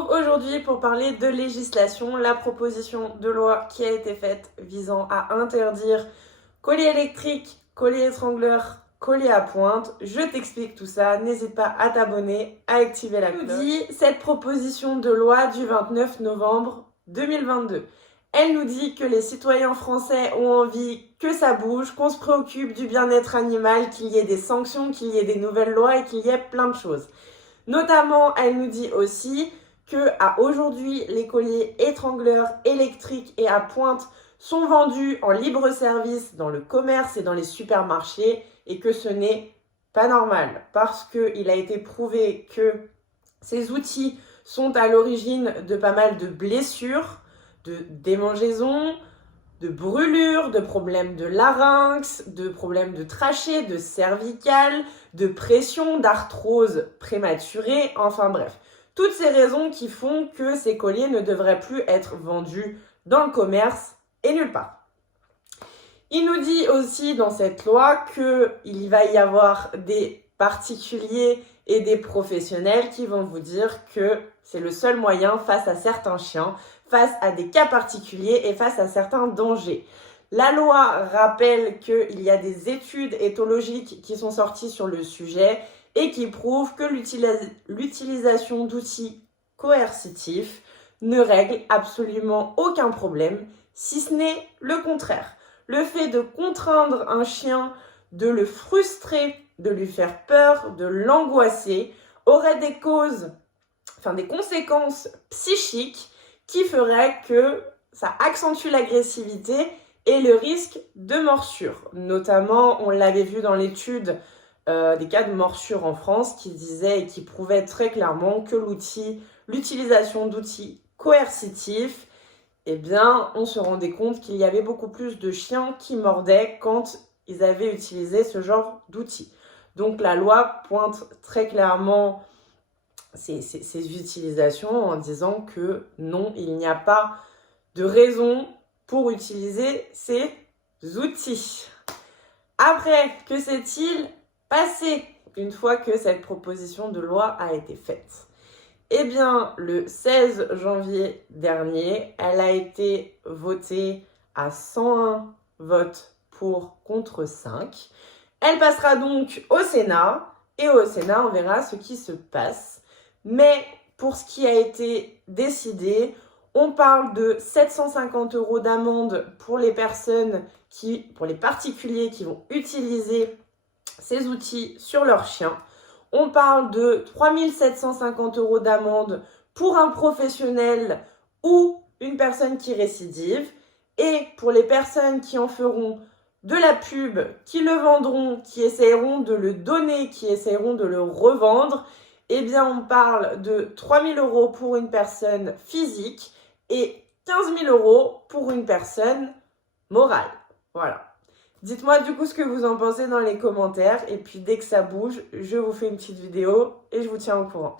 retrouve aujourd'hui pour parler de législation, la proposition de loi qui a été faite visant à interdire collier électrique, collier étrangleur, collier à pointe. Je t'explique tout ça, n'hésite pas à t'abonner, à activer la cloche. Elle nous dit cette proposition de loi du 29 novembre 2022. Elle nous dit que les citoyens français ont envie que ça bouge, qu'on se préoccupe du bien-être animal, qu'il y ait des sanctions, qu'il y ait des nouvelles lois et qu'il y ait plein de choses. Notamment, elle nous dit aussi que à aujourd'hui, les colliers étrangleurs électriques et à pointe sont vendus en libre service dans le commerce et dans les supermarchés et que ce n'est pas normal parce qu'il a été prouvé que ces outils sont à l'origine de pas mal de blessures, de démangeaisons, de brûlures, de problèmes de larynx, de problèmes de trachée, de cervicale, de pression, d'arthrose prématurée, enfin bref. Toutes ces raisons qui font que ces colliers ne devraient plus être vendus dans le commerce et nulle part. Il nous dit aussi dans cette loi qu'il va y avoir des particuliers et des professionnels qui vont vous dire que c'est le seul moyen face à certains chiens, face à des cas particuliers et face à certains dangers. La loi rappelle qu'il y a des études éthologiques qui sont sorties sur le sujet et qui prouvent que l'utilisation d'outils coercitifs ne règle absolument aucun problème, si ce n'est le contraire. Le fait de contraindre un chien, de le frustrer, de lui faire peur, de l'angoisser, aurait des conséquences psychiques qui feraient que ça accentue l'agressivité et le risque de morsure. Notamment, on l'avait vu dans l'étude des cas de morsure en France qui disait et qui prouvait très clairement que l'utilisation d'outils coercitifs, eh bien, on se rendait compte qu'il y avait beaucoup plus de chiens qui mordaient quand ils avaient utilisé ce genre d'outils. Donc la loi pointe très clairement ces utilisations en disant que non, il n'y a pas de raison pour utiliser ces outils. Après, que s'est-il passé une fois que cette proposition de loi a été faite? Eh bien, le 16 janvier dernier, elle a été votée à 101 votes pour contre 5. Elle passera donc au Sénat, et au Sénat, on verra ce qui se passe. Mais pour ce qui a été décidé, on parle de 750 € d'amende pour les particuliers qui vont utiliser ces outils sur leurs chiens. On parle de 3 750 € d'amende pour un professionnel ou une personne qui récidive. Et pour les personnes qui en feront de la pub, qui le vendront, qui essayeront de le donner, qui essayeront de le revendre, eh bien on parle de 3 000 € pour une personne physique et 15 000 € pour une personne morale. Voilà. Dites-moi du coup ce que vous en pensez dans les commentaires et puis dès que ça bouge, je vous fais une petite vidéo et je vous tiens au courant.